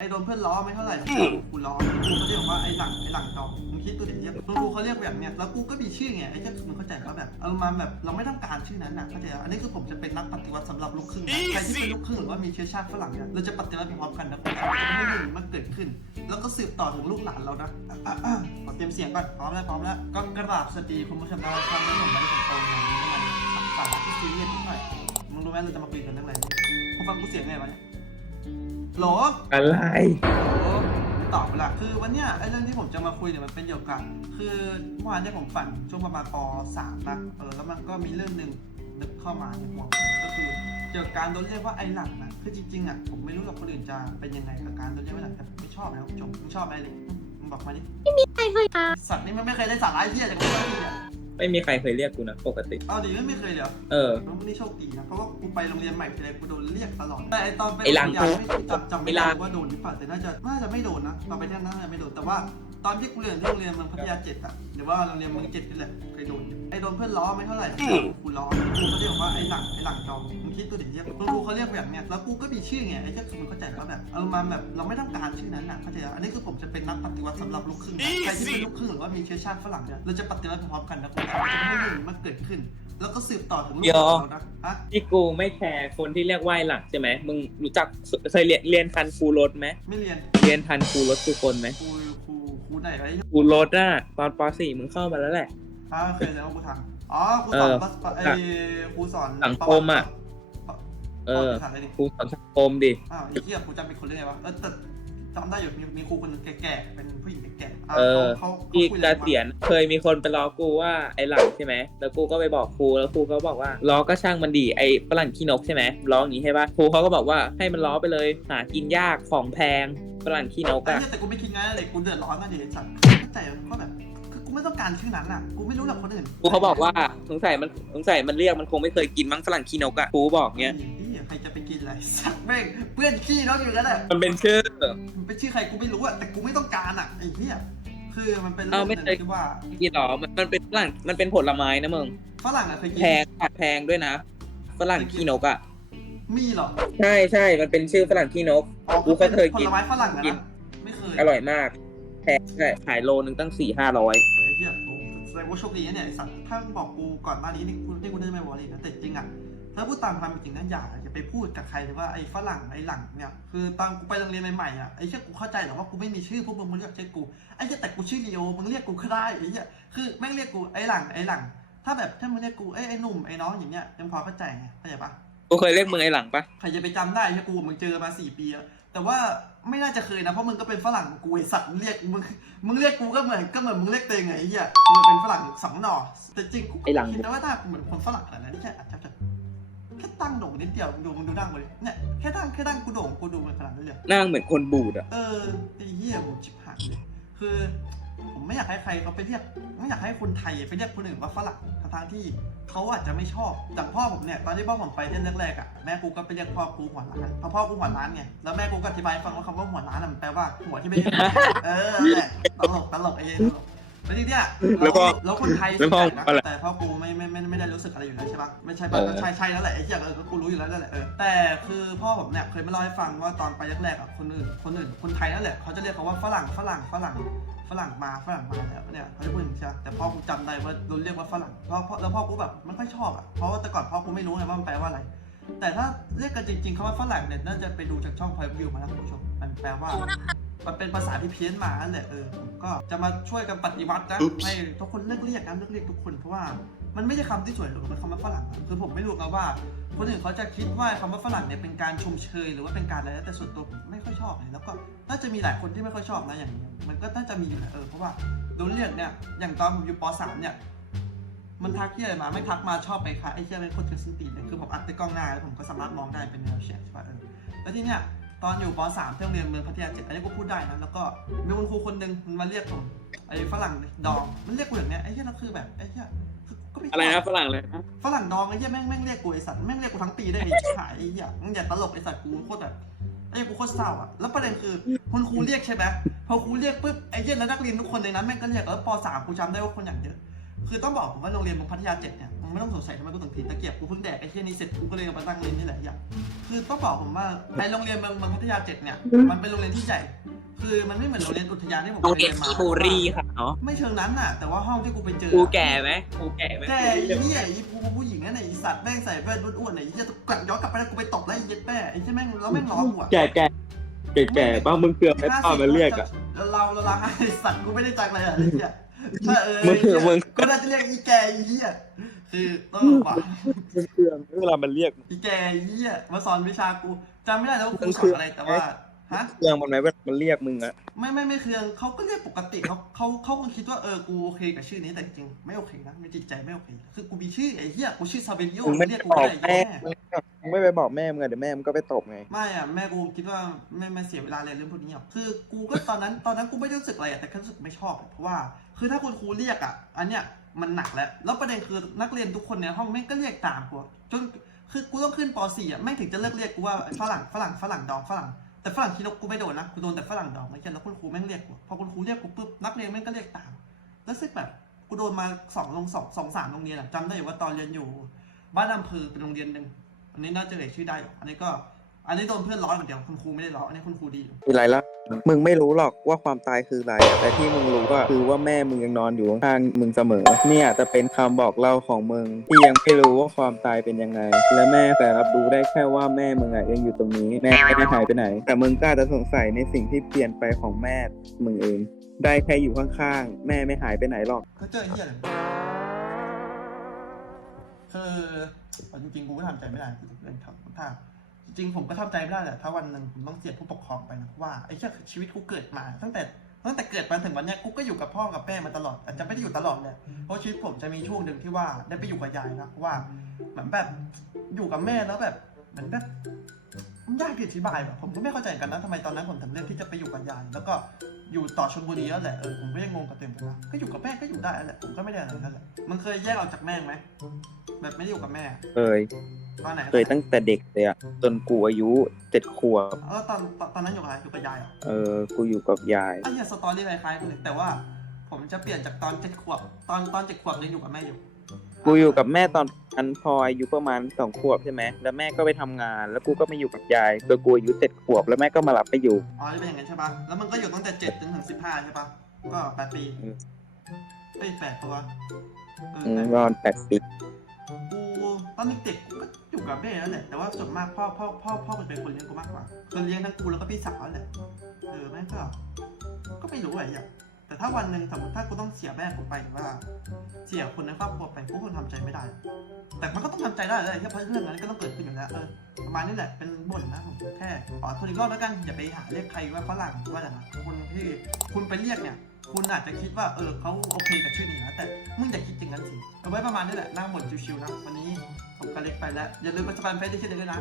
ไอ้โดนเพื่อนล้อไม่เท่าไหร่กูล้อกูเขาเรียกว่าไอ้หลังไอ้หลังจอมมึงคิดตัวเด็กเรียกคุณครูเขาเรียกแบบเนี้ยแล้วกูก็มีชื่อไงไอ้เจ้ามึงเข้าใจว่าแบบเออมาแบบเราไม่ต้องการชื่อนั้นน่ะเข้าใจปะอันนี้คือผมจะเป็นนักปฏิวัติสำหรับลูกครึ่งนะใครที่เป็นลูกครึ่งหรือว่ามีเชื้อชาติฝรั่งเนี่ยเราจะปฏิวัติพร้อมกันนะไม่ให้มันเกิดขึ้น แล้วก็สืบต่อถึงลูกหลานเรานะอะอะขอเตรียมเสียงก่อนพร้อมแล้วพร้อมแล้วก็กราบสวัสดีคุณผู้ชมทุกท่านที่ผมไม่ได้ผมโตอย่างนี้มันสาระที่ซีเรียสนิดหน่อยมึงรู้ไหมเราจะมาคุยกันเรื่องอะไรมึงฟังกูเสียงไงวะเนี่ยโหลอะไรตอบไปละคือวันเนี้ยไอ้เรื่องที่ผมจะมาคุยเนี่ยมันเป็นเกี่ยวกับ คือเมื่อวานเนี่ยผมฝันช่วงประมาณป .3 นะเออแล้วมันก็มีเรื่องหนึ่งนึกเข้ามาในหัวผมก็คือเกี่ยวกับการโดนเรียกว่าไอ้หลังนะคือจริงๆอะผมไม่รู้หรอกคนอื่นจะเป็นยังไงกับการโดนเรียกว่าหลังแต่ผมไม่ชอบนะคุณผู้ชมมึงชอบไหมเลยมึงบอกมาดิใครเคยมาสัตว์นี่มันไม่เคยได้สาระไอ้เหี้ยจากกูเลยเนี่ย ไม่มีใครเคยเรียกกูนะปกติ เอาดิไม่เคยเลยเหรอเออ น้องนี่โชคดีนะ เพราะว่ากูไปโรงเรียนใหม่ทีไรกูโดนเรียกตลอด แต่ไอตอนไปไอ้หลังโรงเรียนไม่จำจำไม่ได้ไอ้หลังว่าโดนหรือเปล่าแต่น่าจะน่าจะไม่โดนนะตอนไปที่นั่นน่าจะไม่โดนแต่ว่าต อนที่กูเรียนที่โรงเรียนเมืองพัทยาเจ็ดอะหรือว่าโรงเรียนเมืองเจ็ดนี่แหละเคยโดนอยู่ไอโดนเพื่อนล้อไม่เท่าไหร่กูล้อกูเขาเรียกว่าไอหลังไอหลังจอมมึงคิดตัวเด็กเรียกคุณครูเขาเรียกแบบเนี้ยแล้วกูก็มีชื่อไงไอเจ้าคือมึงเข้าใจว่าแบบเออมาแบบเราไม่ต้องการชื่อนั้นนะเข้าใจปะอันนี้คือผมจะเป็นนักปฏิวัติสำหรับลูกครึ่งนะใครที่เป็นลูกครึ่งหรือว่ามีเชื้อชาติฝรั่งเนี่ยเราจะปฏิวัติพร้อมกันนะคุณจะไม่ให้เรื่องนี้มันเกิดขึ้น แล้วก็สืบต่อถึงลูกของเรานะฮะที่กูไม่แคร์คนที่เรียกว่าไอ้หลังใช่ไหมมึงรู้จักเคยเรียนเรียนทันครูรถไหมไม่เรียนเรียนทันครูรถทุกคนไหมครู ครูครูไหนไว้ครูรถน่ะตอนป .4 มึงเข้ามาแล้วแหละ อ้าวเคยแล้วาครูทำอ๋อครูสอนเออภาษาไอ้ครูสอนสังคมอะเออภาษาอะไรดิครูสอนสังคมดิ อ้าวไอ้เหี้ยครูจำเป็นคนเรื่องไงวะเออแต่ จำได้อยู่มีมีครูคนหนึงแก่ๆเป็นผู้หญิงแก่ๆะเออเขาเขาที่คุยเกอะไรวะษียณเคยมีคนไปล้อกูว่าไอ้หลังใช่ไหมแล้วกูก็ไปบอกครูแล้วครูก็บอกว่าล้อก็ช่างมันดีไอ้ฝรั่งขี้นกใช่ไหมล้ออย่างนี้ใช่ปะครูเขาก็บอกว่าให้มันล้อไปเลยหากินยากของแพงฝรั่งขี้นกไอ้อะเหี้ยแต่กูไม่คิดงั้นเลยกูเดือดร้อนนะเดี๋ยวไอ้สัตว์เข้าใจว่าแบบคือกูไม่ต้องการชื่อนั้นอะกูไม่รู้หรอกคนอื่นครูเขาบอกว่าสงสัยมันสงสัยมันเรียกมันคงไม่เคยกินมั้งฝรั่งขี้นกอะครูบอกเงี้ยไอ้เหี้ย ใครจะไปกินอะไรสัตว์แม่งเพื่อนขี้น้องอยู่กันแหละมันเป็นชื่อ มันเป็นชื่อใครกูไม่รู้อะแต่กูไม่ต้องการอะไอ้เหี้ยคือมันเป็นเรื่เอ้าองหไม่นึ่งเคยที่ว่ากินหรอมันมันเป็นฝรั่งมันเป็นผลไม้นะมึงฝรั่งอะเคยกินแพงอะแพงด้วยนะฝรั่งขี้นกอะมีเหรอใช่ใช่มันเป็นชื่อฝรั่งขี้นกอ๋อกูก็เคยกินผลไม้ฝรั่งอะกินะนไม่เคยอร่อยมากแพงใช่ขายโลนึงตั้งสี่ห้าร้อยไอ้เหี้ยโอ้แสดงว่าโชคดีนะเนี่ยไอ้สัตว์ถ้ามึงบอกกูก่อนหน้านี้นี่กูนี่กูได้ไม่วอรี่นะแต่จริงอะ ถ้าพูดตามความเป็นจริงนะอย่าอย่าไปพูดกับใครเลยว่าไอ้ฝรั่งไอ้หลังเนี่ยคือตอนกูไปโรงเรียนใหม่ๆอะไอ้เชี่ยกูเข้าใจแหรอว่ากูไม่มีชื่อพวกมึงมึงเรียกใช้กูไอ้เชี่ยแต่กูชื่อลีโอมึงเรียกกูก็ได้ไอ้เหี้ยคือแม่งเรียกกูไอ้หลังไอ้หลัง ถ้าแบบถ้ามึงเรียกกูไอ้ไอ้หนุ่มไอ้น้องอย่างเงี้ยยังพอเข้าใจไงเข้าใจปะกูเคยเรียกมึงไอ้หลังปะใครจะไปจำได้ใช่กูมึงเจอมาสี่ปีแล้วแต่ว่าไม่น่าจะเคยนะเพราะมึงก็เป็นฝรั่งกูไอสัตว์มึงเรียกมึงมึงเรียกกูก็เหมือนก็เหมือนมึงเรียกตัวเองไงไอ้เหี้ยกูเป็นฝรั่งสองหน่อแต่จริงกูคิดนะว่าถ้าเหมือนคนฝรั่งขนาดนั้นนี่แค่อาจจะ แค่ตั้งโด่งนิดเดียวมึงดูมึงดูดั้งกูเลยเนี่ยแค่ตั้งแค่ตั้งกูโด่งกูดูมันขนาดนั้นเลยนั่งเหมือนคนบูดอะเออไอ้เหี้ยผมชิบหายเลยคือ ผมไม่อยากให้ใครเขาไปเรียกไม่อยากให้คนไทยไปเรียกคนอื่นว่าฝรั่งทั้งๆที่เขาอาจจะไม่ชอบอย่างพ่อผมเนี่ยตอนที่พ่อผมไปเล่นแรกๆอะแม่กูก็ไปเรียกพ่อกูหัวร้านเพราะพ่อกูหัวร้านไงแล้วแม่กูก็อธิบายให้ฟังว่าคำว่าหัวร้านอะมันแปลว่าหัวที่ไม่ใช่หัวเออนั่นแหละตลกตลกไอ้เหี้ยตลก แล้วทีเนี้ยเราเราคนไทยส่วนใหญ่นะแต่พ่อกูไม่ไม่ไม่ไม่ได้รู้สึกอะไรอยู่แล้วใช่ปะไม่ใช่ปะก็ใช่ใช่แล้วแหละไอ้เหี้ยเออก็กูรู้อยู่แล้วนั่นแหละเออแต่คือพ่อผมเนี่ยเคยมาเล่าให้ฟังว่าตอนไปแรกๆอะคนอื่นคนอื่นคนไทยนั่นแหละเขาจะเรียกเขาว่าฝรั่งฝรั่งฝรั่งฝรั่งมาฝรั่งมาแล้วเนี่ยเขาจะพูดอย่างนี้ใช่ไหมแต่พ่อกูจำได้ว่าโดนเรียกว่าฝรั่งเพราะเพราะแล้วพ่อกูแบบไม่ค่อยชอบอะเพราะว่าแต่ก่อนพ่อกูไม่รู้ไงว่ามันแปลว่าอะไร แต่ถ้าเรียกกันจริงๆคำว่าฝรั่งเนี่ยน่าจะไปดูจากช่องพอยวิวมาแล้วคุณผู้ชมมันแปลว่า มันเป็นภาษาที่เพี้ยนมานั่นแหละเออผมก็จะมาช่วยกันปฏิวัตินะให้ทุกคนเลิกเรียกกันเลิกเรียกทุกคนเพราะว่ามันไม่ใช่คำที่สวยหรอกมันคำว่าฝรั่งอะคือผมไม่รู้นะว่า คนอื่นเขาจะคิดว่าคำว่าฝรั่งเนี่ยเป็นการชมเชยหรือว่าเป็นการอะไรนะแต่ส่วนตัวผมไม่ค่อยชอบเลยแล้วก็น่าจะมีหลายคนที่ไม่ค่อยชอบนะอย่างนี้ยมันก็น่าจะมีอยู่แหละเออเพราะว่าโดนเรียกเนี่ยอย่างตอนผมอยู่ป .3 เนี่ยมันทักที่อะไรมาไม่ทักมาชอบไปค่ะไอ้เชี่ยเป็นคนเทสติเลยคือผมอัดในกล้องหน้าแล้วผมก็สามารถมองได้เป็นแนวแชทใช่ปะเออแล้วทีเนี้ย ตอนอยู่ป .3 ที่โรงเรียนเมืองพัทยาเจ็ดอันนี้ก็พูดได้นะแล้วก็มีคุณครูคนหนึ่งมันมาเรียกผมไอ้ฝรั่งดองมันเรียกกูอย่างเนี้ยไอ้เชี่ยนั่นคือแบบไอ้เชี่ยคือก็ไม่ชบอะไรนะฝรั่งเลยนะฝรั่งดองไอ้เหี้ยแม่งแม่งเรียกกูไอ้สัตว์แม่งเรียกกูทั้งปีได้ดิหายไอ้เหี้ยมึงอย่าตลกไอ้สัตว์กูโคตรแบบไอ้เหี้ยกูโคตรเศร้าอะแล้วประเด็นคือคุณครูเรียกใช่ไหมพอครูเรียกปุ๊บไอ้เหี้ยแล้วนักเรียนทุกคนในนั้นแม่งก็เรียกแล้วปสามกูจำได้ว่าคนอย่างเยอะคือต้องบอกผมว่าโรงเรียนมึงพัทยาเจ็ดเนี่ย มึงไม่ต้องสงสัยทำไมกูถึงผิดตะเกียบกูเพิ่งแดกไอ้เที่ยนี้เสร็จกูก็เลยมาตั้งเรียนนี่แหละอย่างคือต้องบอกผมว่าไอ้โรงเรียนเมืองเมืองพัทยาเจ็ดเนี่ยมันเป็นโรงเรียนที่ใหญ่คือมันไม่เหมือนโรงเรียนอุทยานที่ผมโรงเคยเรียเรีนยนมาที่บุรีค่ะเนาะไม่เชิงนั้นน่ะ แต่ว่าห้องที่กูไปเจอครูแก่ไหมครูแก่ไหมแก่ไอ้เนี่ยไอ้ผู้ผู้หญิงนั่นไอ้สัตว์แม่งใส่แว่นอ้วนๆไอ้เหี้ยกลับย้อนกลับไปแล้วกูไปตบแล้วไอ้เหี้ยแม่ไอ้เหี้ยแม่งแล้วแม่งล้อกูอะแก่แก่แก่แก่บ้างมึงเกือบไม่ตอนมันเรียกอะเราเราเราไอ้สัตว์กูไม่ได้จังเลยอะไอ้เหี้ยถ้าเออมึงคือมึงก็น่าจะเรียกอีแกไอ้เหี้ย คือต้องบอกว่ามึงเกือบเวลามันเรียกอีแกไอ้เหี้ยมาสอนวิชากูจำไม่ได้แล้วว่าครูมึงสคืออนอะไรแต่ว่าฮะเรื่องมันไหมเวลามันเรียกมึงอะไม่ไม่ไม่เคืองเขาก็เรียกปกติเขาเขาเขาคงคิดว่าเออกูโอเคกับชื่อนี้แต่จริงๆไม่โอเคนะไม่จิตใจไม่โอเค คือกูมีชื่อไอ้เหี้ยกูชื่อซาเบริโอมึงไม่เรียกได้กูบอกได้แม่แม่มึงไม่ไปบอกแม่มึงอะเดี๋ยวแม่มึงก็ไปตบไงไม่อะแม่กูคิดว่าไม่ไม่เสียเวลาเลยเรื่องพวกนี้หรอกคือกูก็ตอนนั้นตอนนั้นกูไม่ได้รู้สึกอะไรอะแต่แค่รู้สึกไม่ชอบ เพราะว่า คือถ้าคุณครูเรียกอะอันเนี้ย มันหนักแล้ว แล้วประเด็นคือนักเรียนทุกคนในห้องแม่งก็เรียกตามกูจนคือกูต้องขึ้นป .4 อะแม่งถึงจะเลิกเรียกกูว่าฝรั่งฝรั่งฝรั่งดองฝรั่งแต่ฝรั่งคีนกกูไม่โดนนะกูโดนแต่ฝรั่งดองไม่ใช่แล้วคุณครูแม่งเรียกกูพอคุณครูเรียกกูปุ๊บนักเรียนแม่งก็เรียกตาม แล้วซึ่งแบบกูโดนมาสองโรงสองสองสามโรงเรียนอะจำได้อยู่ว่าตอนเรียนอยู่ บ้านอำเภอเป็นโรงเรียนหนึ่งอันนี้น่าจะเอ่ยชื่อได้อันนี้ก็ อันนี้โดนเพื่อนล้อเหมือนเดียวคุณครูไม่ได้ล้ออันนี้คุณครูดีอยู่มีไรละมึงไม่รู้หรอกว่าความตายคืออะไร แต่ที่มึงรู้ก็คือว่าแม่มึงยังนอนอยู่ข้างๆมึงเสมอ เนี่ยจะเป็นคำบอกเล่าของมึงที่ยังไม่รู้ว่าความตายเป็นยังไง และแม่แต่รับรู้ได้แค่ว่าแม่มึงอะยังอยู่ตรงนี้ แม่ไม่ได้หายไปไหน แต่มึงก็อาจจะสงสัยในสิ่งที่เปลี่ยนไปของแม่มึงเอง ได้แค่อยู่ข้างๆ แม่ไม่หายไปไหนหรอก ก็เจอไอ้เหี้ยเลยคือเอาจริงๆกูก็ทำใจไม่ได้กูเรื่องทำถ้า จริงๆผมก็ทำใจไม่ได้แหละถ้าวันหนึ่งผมต้องเสียผู้ปกครองไปนะว่าไอ้เหี้ยคือชีวิตกูเกิดมา ตั้งแต่ตั้งแต่เกิดมาถึงวันเนี้ยกูก็อยู่กับพ่อกับแม่มาตลอดอาจจะไม่ได้อยู่ตลอดเลยเพราะชีวิตผมจะมีช่วงหนึ่งที่ว่าได้ไปอยู่กับยายนะเพราะว่าเหมือนแบบอยู่กับแม่แล้วแบบเหมือนแบบมันยากที่อธิบายแบบผมก็ไม่เข้าใจกันนะทำไมตอนนั้นผมถึงเลือกที่จะไปอยู่กับยายแล้วก็อยู่ต่อชลบุรีแล้วแหละเออผมก็ยังงงกับตัวเองเหมือนกันนะก็อยู่กับแม่ก็อยู่ได้แหละผมก็ไม่ได้อะไรนั่นแหละมันเคยแยกออกจากแม่ไหมแบบไม่ได้อยู่กับแม่เคย ตอนไหนเคยตั้งแต่เด็กเลยอะจนกูอายุเจ็ดขวบแล้วตอนตอนตอนนั้นอยู่กับใครอยู่กับยายเหรอเออกูอยู่กับยายไอ้เหี้ยสตอรี่คล้ายๆกันเลยแต่ว่า ผมจะเปลี่ยนจากตอนเจ็ดขวบ ตอนตอนเจ็ดขวบยังอยู่กับแม่อยู่กูอยู่กับแม่ตอนอันพออายุประมาณสองขวบใช่ไหมแล้วแม่ก็ไปทำงาน แล้วกูก็มาอยู่กับยายโดยกูอายุเจ็ดขวบ แล้วแม่ก็มารับไปอยู่ อ๋อจะเป็นอย่างนั้นใช่ปะแล้วมันก็อยู่ตั้งแต่เจ็ดจนถึงสิบห้าใช่ปะก็แปดปีอืม เอ้ยแปดตัวเอออืแปมดรอนแปดปีกูตอนเด็กๆ กับแม่นั่นแหละแต่ว่าส่วนมากพ่อพ่อพ่อพ่อเป็นคนเลี้ยงกูมากกว่าคนเลี้ยงทั้งกูแล้วก็พี่สาวแหละเออแม่ก็ ก็ไม่รู้อะไรอย่าง ถ้าวันหนึ่งสมมติถ้ากูต้องเสียแม่กูไปหรือว่า เสียคนในครอบครัวไปกูคงทำใจไม่ได้ แต่มันก็ต้องทำใจได้เลยเพราะเรื่องนั้นก็ต้องเกิดขึ้นอยู่แล้วเออประมาณนี้แหละเป็นบ่นนะผมแค่ขอโทษอีกรอบแล้วกันอย่าไปหาเรียกใครว่าฝรั่งว่าอย่างนั้นคนที่คุณไปเรียกเนี่ย คุณอาจจะคิดว่าเออเขาโอเคกับชื่อนี้นะแต่มึงอย่าคิดอย่างนั้นสิเอาไว้ประมาณนี้แหละนั่งบ่นชิวๆนะวันนี้ผมกับเล็กไปแล้วอย่าลืมไปสปันเฟซที่ชื่อเดียวด้วยนะ